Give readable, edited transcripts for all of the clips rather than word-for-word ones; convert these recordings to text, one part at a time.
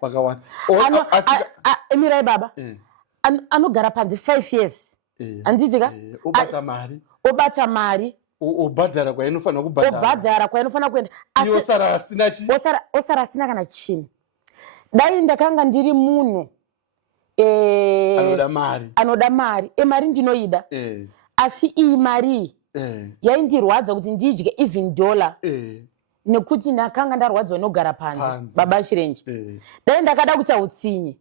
vakawanda emirai baba anogara panze 5 years anditika obata mari obhadhara kwainofanira obhadhara kwainofanira kuenda osara asina kana chinhu. Dai ndakanga ndiri munhu anoda mari mari ndinoida asi iyi mari yaindirwadza kuti ndidye even dollar nekuti ndakanga ndarwadzwa nogara panze baba Chirenje. Dai ndakada kuita utsinye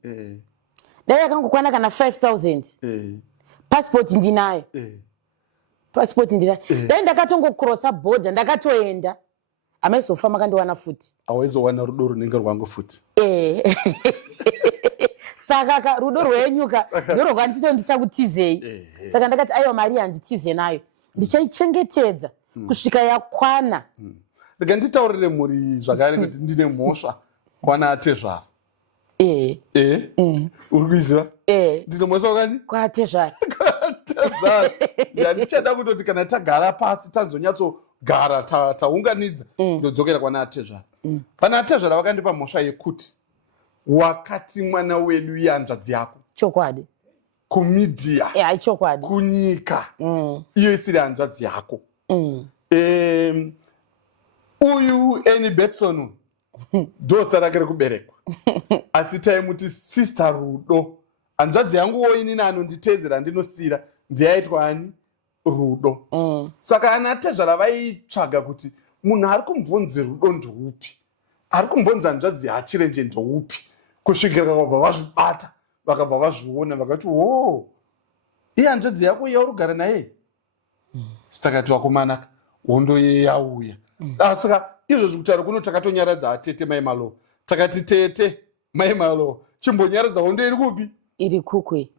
dai yakangokwana kana 5,000 passport ndinayo dai ndakatongokrosa border ndakatoenda amaizofa makandiwana futi awaizowana rudo runenge rwangu futi saka rudo rwenyuka ndoro rwanditondisa kutizei saka ndakati aiwa mari handitize nayo ndichaichengetedza kusvika yakwana. Rega nditaurire mhuri zvakare kuti ndine mhosva kwana Atezvara. Uri kuiziva? Ndine mhosva kwani? kwaAtezvara. Ndichada kutoti kana tagara pasi tanzonyatsogara taunganidza ndodzokera kwana Atezvara. Pana Atezvara vakandipa mhosva yekuti wakati mwana wedu ihanzvadzi yako. Chokwadi. Kumedia. Chokwadi. Kunyika. Iyo isiri hanzvadzi yako. Uyu Annie Betson ndosta rake rekuberekwa asi taimuti sister Rudo. Hanzvadzi yangu woinini anonditedzera ndinosira ndiyaitwa ani Rudo. Saka ana Atezvara vaitsvaga kuti munhu ari kumbonzi Rudo ndoupi, ari kumbonzi hanzvadzi yaChirenje ndoupi, kusvikira vakabva vazvibata vakabva vazviona vakati iye hanzvadzi yako yauri kugara naye. Sitakati vakomanaka hondo yauya. Saka izvozvi kutaura kuno takatonyaradza atete mai malo takati tete mai malo chimbonyaradza hondo iri kupi iri kukwe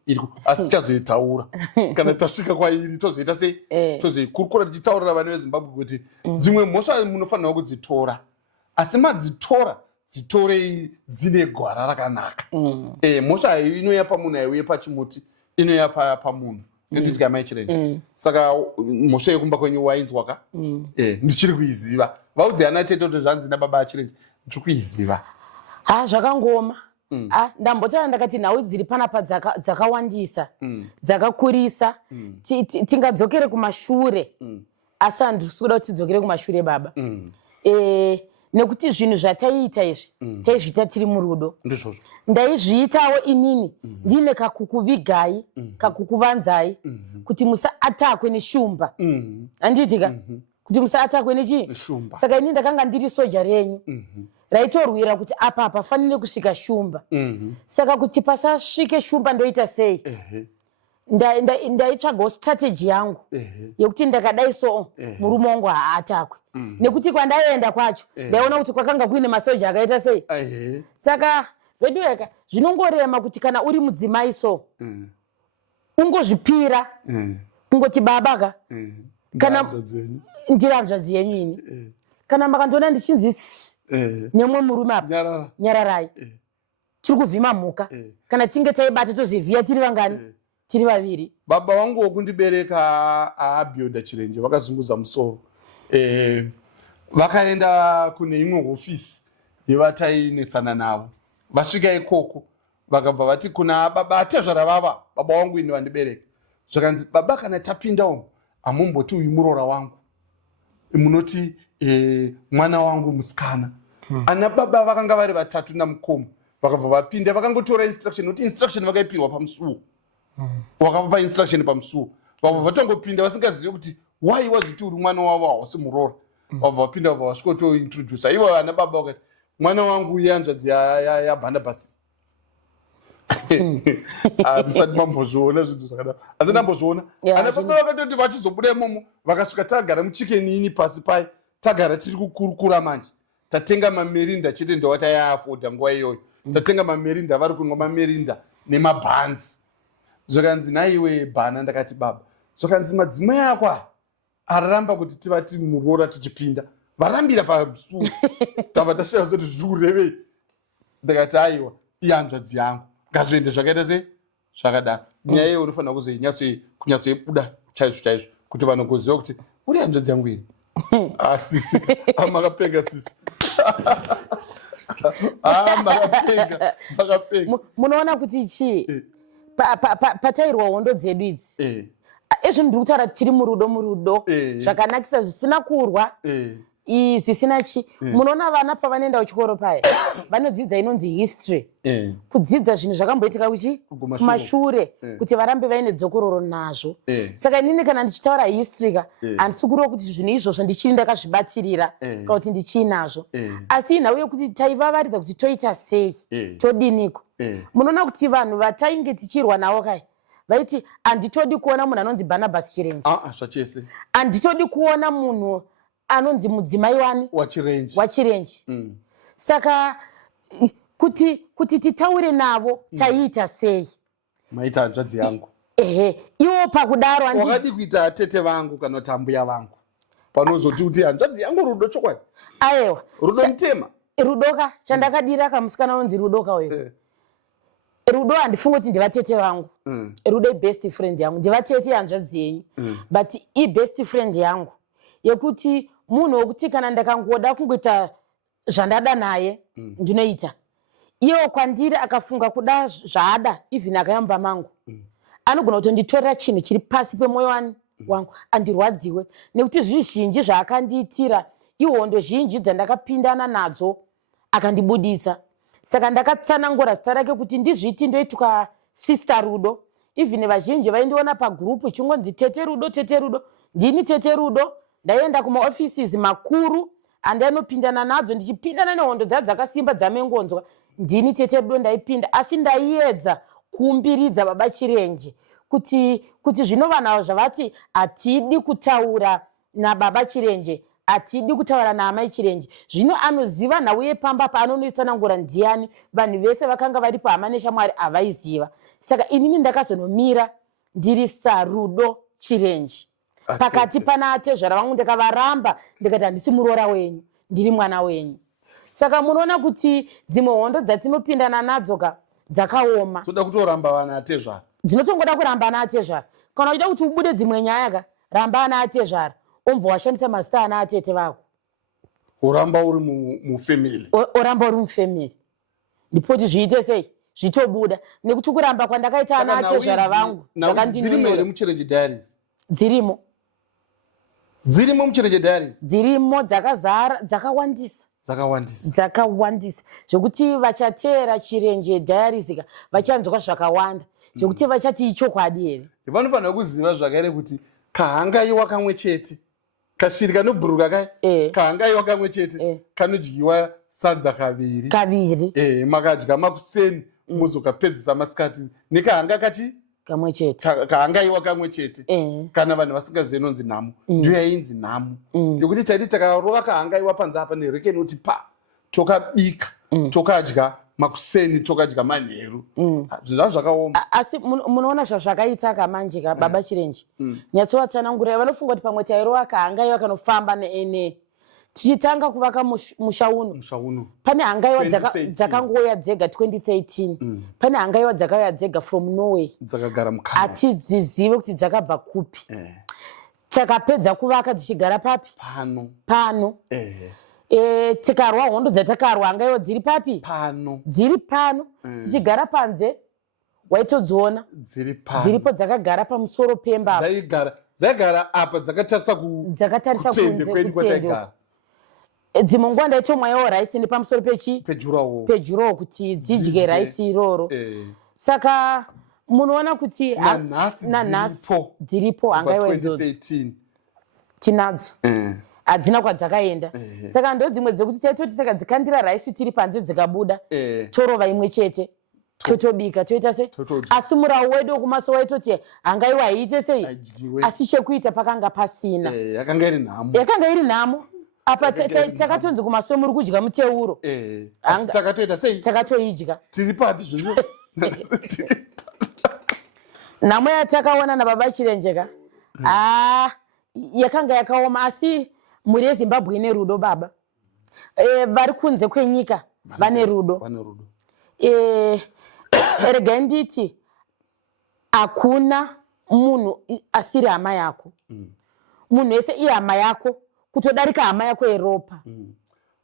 asi tichazoitaura kana tasvika kwairi tozoita sei tozoikurukura tichitaurira vana veZimbabwe kuti dzimwe mhosva munofanira kudzitora asi madzitora dzitorei dzine gwara rakanaka. Mhosva inoya pamunhu aiuye pachimuti inoya pamunhu ndotitika mai Chirenje. Saka mhosva yekumba kwenyu wainzwaka ndichiri kuiziva vaudzi ana tete kuti zvanzi nababa aChirenje ndiri kuiziva. Zvakangoma. Ndambotara ndakati nhau dziri panapa dzakawandisa dzakakurisa tingadzokere kumashure asi handisi kuda kuti tidzokere kumashure baba. Nekuti zvinhu zvataiita izvi taizviita tiri murudo. Ndaizviitawo inini ndine kakukuvigai kakukuvanzai kuti musaatakwe neshumba. Handitika kuti musaatakwe nechi. Saka inini ndakanga ndiri soja renyu raitorwira kuti apa pafanire kusvika shumba. Saka kuti pasasvike shumba ndoita sei? Ndaitsvagawo strategy yangu yekuti ndakadai so murume wangu haatakwe. Nekuti kwandaenda kwacho ndaiona kuti kwakanga kuine masoja akaita sei. Saka vedu yaka zvinongorema kuti kana uri mudzimai so ungozvipira ungoti babaka kana ndiri hanzvadzi yenyu ini kana makandiona ndichinzi nemwe murume apa nyararai tiri kuvhima mhuka kana tinge taibata tozivhiya tiri vangani tiri vaviri. Baba wangu wokundibereka aBuilder Chirenje vakazunguza musoro vakaenda kune imwe hofisi yevatainetsana navo. Vasvika ikoko vakabva vati kuna baba Atezvara vava baba wangu ini vandibereka zvakanzi baba kana tapinda umu hamumboti uyu murora wangu munoti mwana wangu musikana. Ana baba vakanga vari vatatu namukoma vakabva vapinda vakangotora instruction nokuti instruction vakaipirwa pamusuwo wakavapa instruction pamusuwo vabva vatongopinda vasingazivi kuti wai wazviti uri mwana wavo hausi murora vabva vapinda vabva vasvikotointrodusa ivo ana baba vakati mwana wangu ihanzvadzi yaBarnabas. Musati mambozviona zvinhu zvakadaro asi ndambozviona ana baba vakatoti vachizobuda imomo vakasvika tagara muchikenini pasi pai tagara tiri kukurukura manje tatenga mamerinda chete ndowatayafodha nguva iyoyo tatenga mamerinda vari kunwa mamerinda nemabhanzi zvakanzi naiwe bhana ndakati baba zvakanzi madzimai ako araramba kuti tivati murora tichipinda varambira pamusuwo tabva tashaira kuti zviri kurevei ndakati aiwa ihanzvadzi yangu ngazviende zvakaita sei zvakadaro nyaya iyo unofanira kunyatsoibuda chaizvo chaizvo kuti vanongoziva kuti uri hanzvadzi yangu ini. Sisi amakapenga sisi. Makapenga. Munoona kuti chii patairwa hondo dzedu idzi izvi ndiri kutaura tiri murudo zvakanakisa zvisina kurwa zvisina chi munoona vana pavanoenda kuchikoro paya vanodzidza inonzi history kudzidza zvinhu zvakamboitika kumashure kuti varambe vaine dzokororo nazvo saka inini kana ndichitaura history ka handisi kureva kuti zvinhu izvozvo ndichiri ndakazvibatirira kana kuti ndichiinazvo asi inhau yekuti taivavaridza kuti toita sei todiniko munoona kuti vanhu vatainge tichirwa navo kai vaiti handitodi kuona munhu anonzi Barnabas Chirenji handitodi kuona munhu anonzi mudzimai wani wachirenji saka kuti titaure navo taiita sei maita hanzvadzi yangu iwo pakudaro wakadi kuita atete vangu kana kuti ambuya vangu panozoti kuti hanzvadzi yangu rudo chokwadi aiwa rudo mutema rudoka chandakadira kamusikana unonzi rudoka uyo rudo handifungi kuti ndivatete vangu rudo ibest friend yangu ndivatete hanzvadzi yenyu but ibest friend yangu yekuti munhu wekuti kana ndakangoda kungoita zvandada naye ndinoita iyewo kwandiri akafunga kuda zvaada even akayamba mangu anogona kutonditorera chinhu chiri pasi pemwoyo wangu andirwadziwe nekuti zvizhinji zvaakandiitira ihondo zhinji dzandakapindana nadzo akandibudisa saka ndakatsanangura zita rake kuti ndizviti ndoitwa sister rudo even vazhinji vaindiona pagrupu chingonzi tete rudo ndini tete rudo ndaienda kumaoffices makuru andianopindana nadzo ndichipindana nehondo dzakasimba dzamengonzwa ndini tete rudo ndaipinda asi ndaiedza kuumbiridza baba Chirenji kuti zvino vanhu avo zvavati hatidi kutaura nababa Chirenji hatidi kutaura naamai Chirenji zvino anoziva nhau yepamba paanonoitsanangura ndiani vanhu vese vakanga vari pahama neshamwari havaiziva saka inini ndakazonomira ndiri sarudo Chirenji pakati pana atezvara vangu ndikavaramba ndikati handisi muroora wenyu ndiri mwana wenyu saka munoona kuti dzimwe hondo dzatinopindana nadzo ka dzakaoma toda kutoramba vana atezvara dzinotongoda kuramba ana atezvara kana uchida kuti ubude dzimwe nyaya ka ramba ana atezvara ombva washandisa mazita ana atete vako oramba uri mufamily oramba uri mufamily ndipoti zviite sei zvitobuda nekuti kuramba kwandakaita ana atezvara vangu zvakandinonora muChirenji Diaries dzirimo muChirenji Diaries dzirimo dzakazara dzakawandisa zvokuti vachateera Chirenji Diaries ka vachanzwa zvakawanda zvokuti vachati ichokwadi here vanofanira kuziva zvakare kuti kahangaiwa kamwe chete kashiri kanobhuruka kai kahangaiwa kamwe chete kanodyiwa sadza kaviri makadya makuseni muzokapedzisa masikati nekahanga kachi kamwe chete kahangaiwa kamwe chete kana vanhu vasingazive nonzi nhamo ndiyo yainzi nhamo yokuti taiti takarova kahangaiwa panze apa nerekeni kuti tokabika tokadya makuseni tokadya manheru zvinhu zvakaoma asi munoona zvazvakaita kamanje ka baba Chirenji nyatsovatsanangura vanofunga kuti pamwe tairova kahangaiwa kanofamba tichitanga kuvaka musha uno pane hangaiwa dzakangoya dzega 2013 pane hangaiwa dzakauya dzega from Norway dzakagara hatidzizive kuti dzakabva kupi takapedza kuvaka dzichigara papi pano tikarwa hondo dzatakarwa hangaiwa dziri papi dziri pano tichigara panze waitodziona dziripo dzakagara pamusoro pemba dzaigara apa dzakatarisa kunze kutende dzimwe nguva ndaitomwayo raisi nepamusoro pejurawo kuti dzidye raisi iroro saka munoona kuti nanhasi dziripo hangaiwa idzodzo tinadzo hadzina kwadzakaenda saka ndo dzimwe dzekuti taitoti takadzikandira raisi tiri panze dzikabuda torova imwe chete totobika toita sei asi murau wedu wekumaso waitoti hangaiwa haiite sei asi chekuita pakanga pasina yakanga iri nhamo apa takatonzi kumaso muri kudya muteuro takatoita sei takatoidya tiri papi zvino nhamo yatakaona nababa Chirenji ka yakanga yakaoma asi muri yeZimbabwe ine rudo baba vari kunze kwenyika vane rudo regai nditi hakuna munhu asiri hama yako munhu wese ihama yako kutodarika hama yako yeropa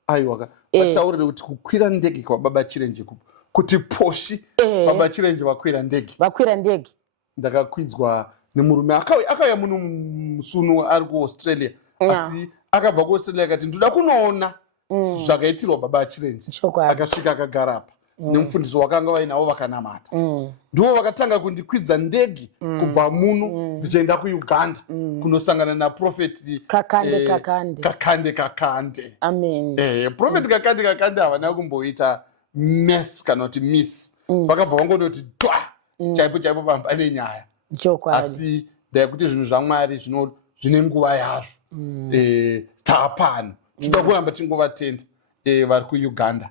aiwa vataurire kuti kukwira ndege kwababa chirenje kuti poshi baba chirenje vakwira ndege ndakakwidzwa nemurume akauya muno musunu ari kuaustralia asi akabva kuaustralia akati ndoda kunoona zvakaitirwa baba chirenje akasvika akagara apa nemufundisi wakanga vainavo vakanamata ndivo vakatanga kundikwidza ndege kubva muno ndichienda kuuganda kunosangana naprofeti kakande profeti kakande havana kumboita mes kana kuti miss vakabva vangonoti twa chaipo pamba nenyaya asi ndaikuti zvinhu zvamwari zvine nguva yazvo taapano tinoda kuramba tingovatenda vari kuuganda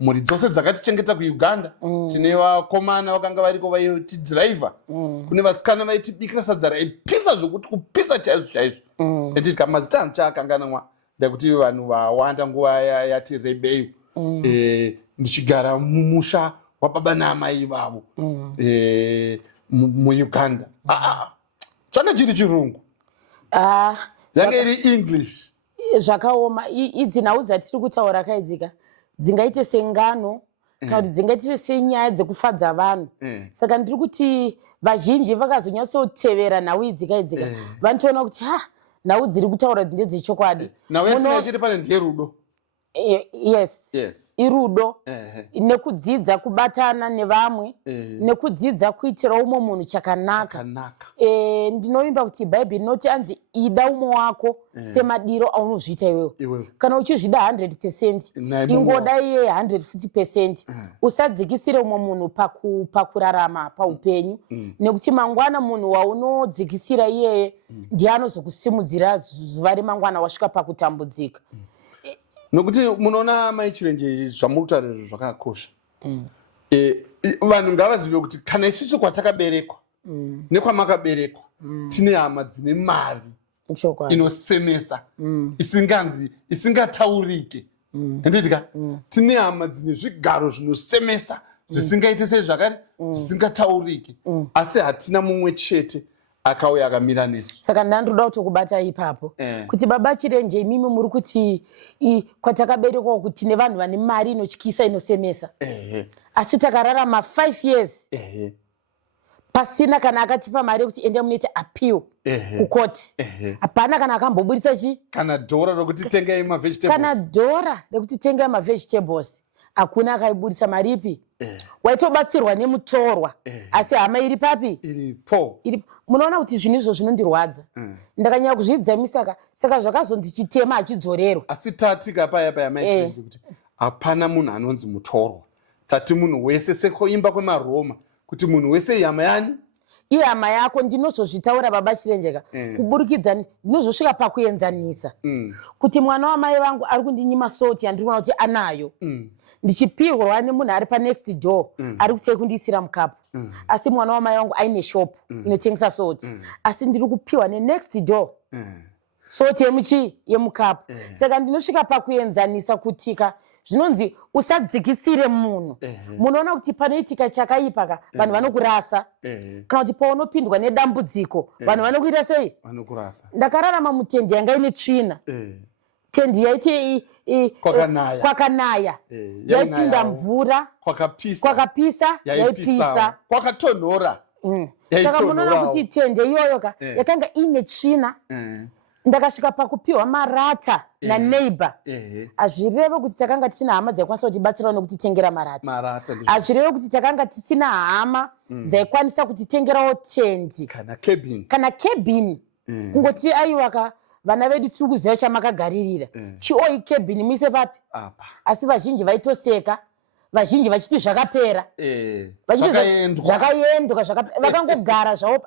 mhuri dzose dzakatichengeta kuuganda tine vakomana vakanga variko vaitidhiraivha kune vasikana vaitibikira sadza raipisa zvokuti kupisa chaizvo etidya mazita anuchaakanganamwa ndakuti vanhu vawanda nguva yati rebeu ndichigara mumusha wababa naamai vavo muuganda changa chiri chirungu yange iri english zvakaoma idzi nhau dzatiri kutaura kaidzika dzingaite sengano kana kuti dzingaite senyaya dzekufadza vanhu saka ndiri kuti vazhinji vakazonyatsotevera nhau idzi kaidzika vanotoona kuti nhau dziri kutaura ndedzechokwadi nhau yatinachiri pane nderudo yes irudo nekudzidza kubatana nevamwe nekudzidza kuitira umwe munhu chakanaka ndinovimba kuti bhaibheri rinoti anzi ida umwe wako semadiro aunozviita iwewe kana uchizvida 100% ingoda iye 150% usadzikisire umwe munhu pakurarama paupenyu nekuti mangwana munhu waunodzikisira iyeye ndiye anozokusimudzira zuva remangwana wasvika pakutambudzika nokuti munoona mai chirenje zvamurutarizvo zvakakosha vanhu ngavazive kuti kana isusu kwatakaberekwa nekwamakaberekwa tine hama dzine mari inosemesa isingataurike ndidika tine hama dzine zvigaro zvinosemesa zvisingaite sei zvakare zvisingataurike asi hatina mumwe chete akauya akamira nesu saka ndandoda kutokubata ipapo kuti baba chirenje imimi muri kuti kwatakaberekwa kuti tine vanhu vane mari inotyisa inosemesa asi takararama 5 years pasina kana akatipa mari yekuti ende munoita appeal kukoti hapana kana akambobudisa kana dhora rokuti tengai mavegetables kana dhora rekuti tengai mavegetables hakuna akaibudisa maripi waitobatsirwa nemutorwa asi hama iri papi iripo munoona kuti zvinhu izvo zvinondirwadza ndakanyanya kuzvidzamisaka saka zvakazondichitema achidzorerwa asi tatika paya maiti kuti hapana munhu anonzi mutorwa tati munhu wese sekoimba kwemaroma kuti munhu wese ihama yani ihama yako ndinozozvitaura baba chirenjeka kuburikidza ndinozosvika pakuenzanisa kuti mwana wamai vangu ari kundinyima soti yandiri kuona kuti anayo ndichipirwa nemunhu ari panext door ari kutei kundiisira mukapu asi mwana wamai vangu aine shop inotengesa soti asi ndiri kupiwa nenext door soti yemukapu saka ndinosvika pakuenzanisa kutika zvinonzi usadzikisire munhu munoona kuti panoitika chakaipaka vanhu vanokurasa kana kuti paunopindwa nedambudziko vanhu vanokuita sei ndakararama mutendi yanga ine tsvina tendi yaiti kwakanaya yaipinda mvura kwakapisa yaipisa kwakatonhora saka munoona kuti tende iyoyo yakanga ine tsvina ndakasvika pakupiwa marata naneighbor hazvireve kuti takanga tisina hama dzaikwanisa kutibatsirawo nekutitengera marata hazvireve kuti takanga tisina hama dzaikwanisa kutitengerawo tendi kana kebhini kungoti aiwaka vana vedu tiri kuziva chamakagaririra chioi kebhini muise papi asi vazhinji vaitoseka vazhinji vachiti zvakapera zvakaendwa vakangogara zvavo